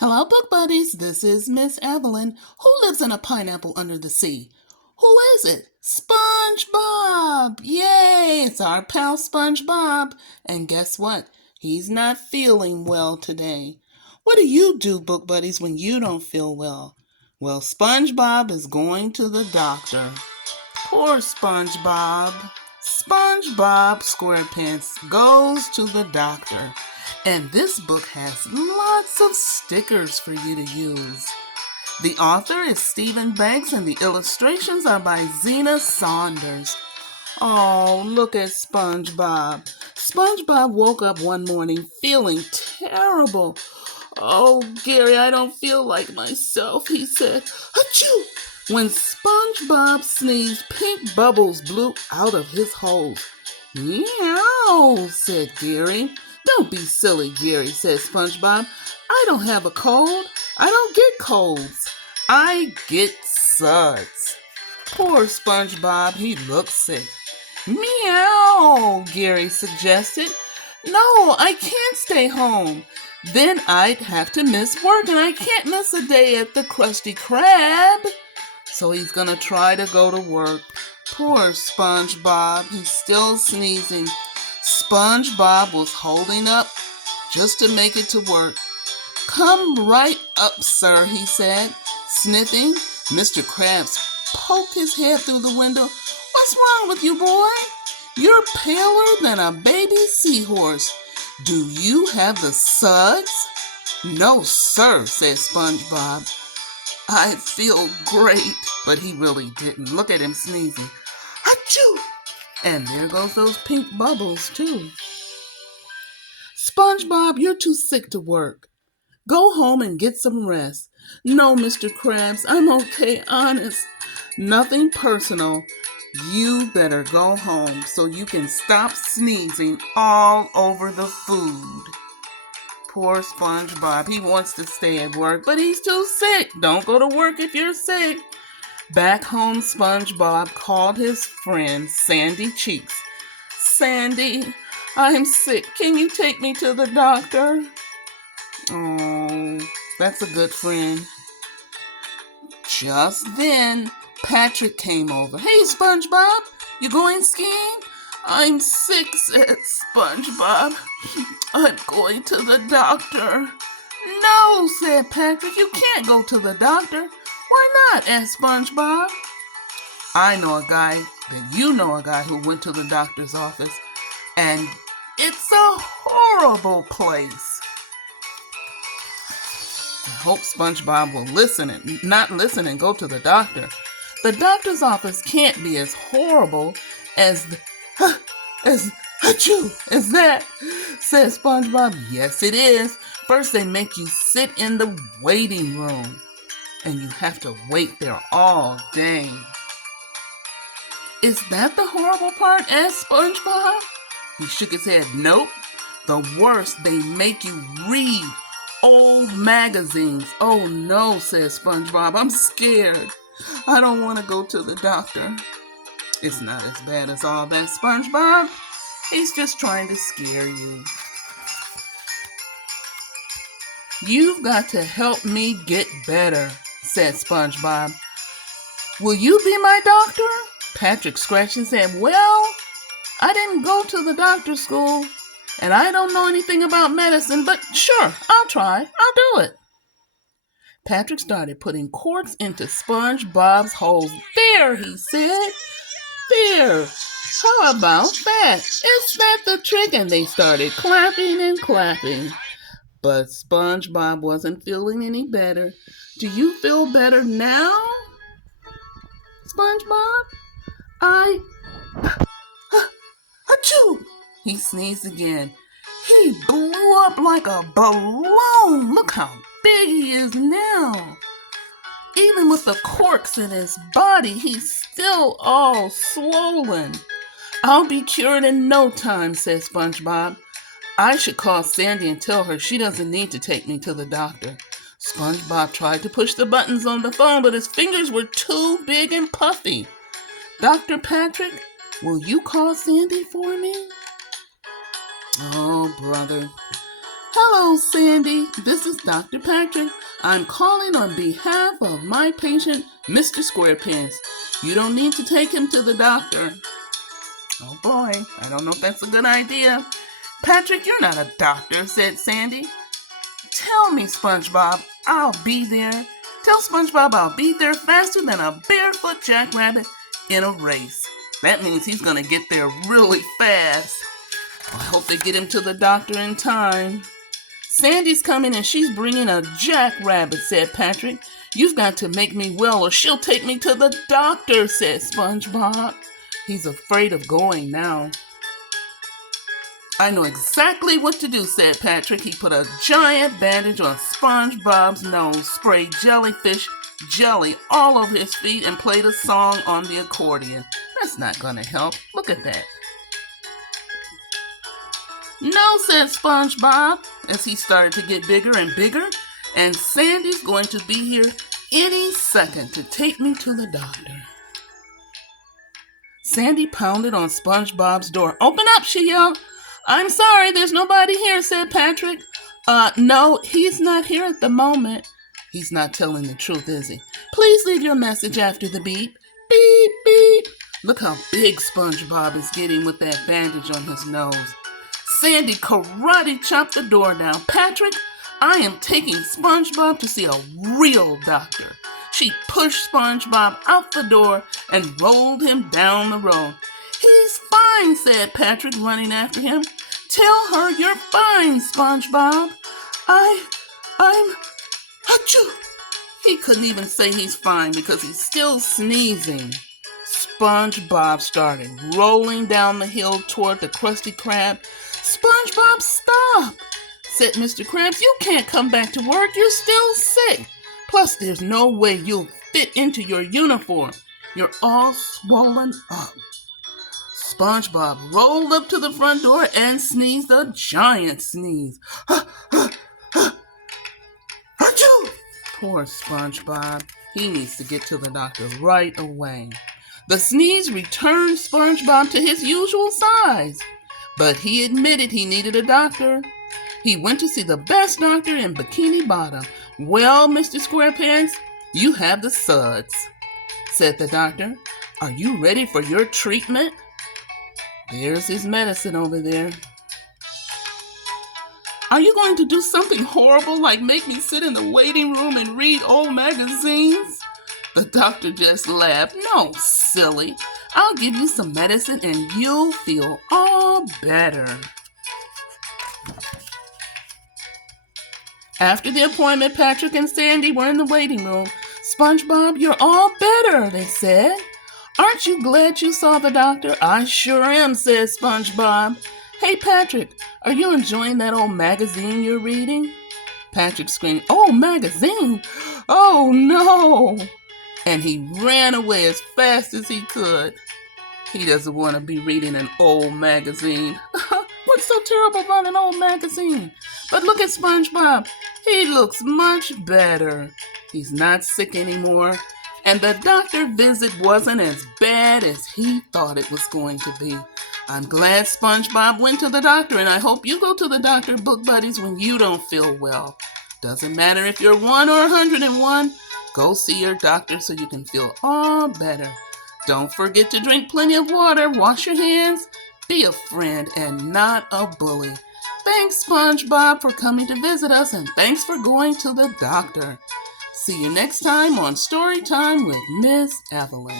Hello, book buddies. This is Miss Evelyn. Who lives in a pineapple under the sea? Who is it? SpongeBob! Yay! It's our pal SpongeBob. And guess what? He's not feeling well today. What do you do, book buddies, when you don't feel well? Well, SpongeBob is going to the doctor. Poor SpongeBob. SpongeBob SquarePants goes to the doctor. And this book has lots of stickers for you to use. The author is Stephen Banks and the illustrations are by Zina Saunders. Oh, look at SpongeBob. SpongeBob woke up one morning feeling terrible. Oh, Gary, I don't feel like myself, he said. Achoo! When SpongeBob sneezed, pink bubbles blew out of his holes. Meow, said Gary. Don't be silly, Gary, said SpongeBob. I don't have a cold. I don't get colds. I get suds. Poor SpongeBob, he looked sick. Meow, Gary suggested. No, I can't stay home. Then I'd have to miss work, and I can't miss a day at the Krusty Krab. So he's gonna try to go to work. Poor SpongeBob, he's still sneezing. SpongeBob was holding up just to make it to work. Come right up, sir, he said, sniffing. Mr. Krabs poked his head through the window. What's wrong with you, boy? You're paler than a baby seahorse. Do you have the suds? No, sir, said SpongeBob. I feel great, but he really didn't. Look at him sneezing. Achoo! And there goes those pink bubbles, too. SpongeBob, you're too sick to work. Go home and get some rest. No, Mr. Krabs, I'm okay, honest. Nothing personal. You better go home so you can stop sneezing all over the food. Poor SpongeBob. He wants to stay at work, but he's too sick. Don't go to work if you're sick. Back home, SpongeBob called his friend Sandy Cheeks. Sandy, I'm sick. Can you take me to the doctor? Oh, that's a good friend. Just then, Patrick came over. Hey, SpongeBob, you going skiing? I'm sick, said SpongeBob. I'm going to the doctor. No, said Patrick, you can't go to the doctor. Why not? Asked SpongeBob. I know a guy that you know a guy who went to the doctor's office, and it's a horrible place. I hope SpongeBob will not listen and go to the doctor. The doctor's office can't be as horrible as that, said SpongeBob. Yes, it is. First, they make you sit in the waiting room, and you have to wait there all day. Is that the horrible part? Asked SpongeBob. He shook his head. Nope. The worst, they make you read old magazines. Oh no, said SpongeBob. I'm scared. I don't want to go to the doctor. It's not as bad as all that, SpongeBob. He's just trying to scare you. You've got to help me get better, said SpongeBob. Will you be my doctor? Patrick scratched his head. Well, I didn't go to the doctor's school, and I don't know anything about medicine, but sure, I'll try. I'll do it. Patrick started putting corks into SpongeBob's holes. There, he said. There. How about that? Is that the trick? And they started clapping and clapping. But SpongeBob wasn't feeling any better. Do you feel better now, SpongeBob? Achoo! He sneezed again. He blew up like a balloon. Look how big he is now. Even with the corks in his body, he's still all swollen. I'll be cured in no time, said SpongeBob. I should call Sandy and tell her she doesn't need to take me to the doctor. SpongeBob tried to push the buttons on the phone, but his fingers were too big and puffy. Dr. Patrick, will you call Sandy for me? Oh, brother. Hello, Sandy. This is Dr. Patrick. I'm calling on behalf of my patient, Mr. SquarePants. You don't need to take him to the doctor. Oh boy, I don't know if that's a good idea. Patrick, you're not a doctor, said Sandy. Tell me, SpongeBob, I'll be there. Tell SpongeBob I'll be there faster than a barefoot jackrabbit in a race. That means he's gonna get there really fast. I hope they get him to the doctor in time. Sandy's coming and she's bringing a jackrabbit, said Patrick. You've got to make me well or she'll take me to the doctor, said SpongeBob. He's afraid of going now. I know exactly what to do, said Patrick. He put a giant bandage on SpongeBob's nose, sprayed jellyfish jelly all over his feet, and played a song on the accordion. That's not gonna help. Look at that. No, said SpongeBob, as he started to get bigger and bigger, and Sandy's going to be here any second to take me to the doctor. Sandy pounded on SpongeBob's door. Open up, she yelled. I'm sorry, there's nobody here, said Patrick. No, he's not here at the moment. He's not telling the truth, is he? Please leave your message after the beep. Beep, beep. Look how big SpongeBob is getting with that bandage on his nose. Sandy karate chopped the door down. Patrick, I am taking SpongeBob to see a real doctor. She pushed SpongeBob out the door and rolled him down the road. He's fine, said Patrick, running after him. Tell her you're fine, SpongeBob. I'm... Achoo! He couldn't even say he's fine because he's still sneezing. SpongeBob started rolling down the hill toward the Krusty Krab. SpongeBob, stop, said Mr. Krabs. You can't come back to work. You're still sick. Plus, there's no way you'll fit into your uniform. You're all swollen up. SpongeBob rolled up to the front door and sneezed a giant sneeze. Achoo! Poor SpongeBob. He needs to get to the doctor right away. The sneeze returned SpongeBob to his usual size, but he admitted he needed a doctor. He went to see the best doctor in Bikini Bottom. Well, Mr. SquarePants, you have the suds, said the doctor. Are you ready for your treatment? There's his medicine over there. Are you going to do something horrible like make me sit in the waiting room and read old magazines? The doctor just laughed. No, silly. I'll give you some medicine and you'll feel all better. After the appointment, Patrick and Sandy were in the waiting room. SpongeBob, you're all better, they said. Aren't you glad you saw the doctor? I sure am, said SpongeBob. Hey, Patrick, are you enjoying that old magazine you're reading? Patrick screamed, oh, magazine? Oh, no! And he ran away as fast as he could. He doesn't want to be reading an old magazine. What's so terrible about an old magazine? But look at SpongeBob. He looks much better. He's not sick anymore. And the doctor visit wasn't as bad as he thought it was going to be. I'm glad SpongeBob went to the doctor, and I hope you go to the doctor, book buddies, when you don't feel well. Doesn't matter if you're 1 or 101. Go see your doctor so you can feel all better. Don't forget to drink plenty of water, wash your hands, be a friend and not a bully. Thanks, SpongeBob, for coming to visit us, and thanks for going to the doctor. See you next time on Storytime with Miss Evelyn.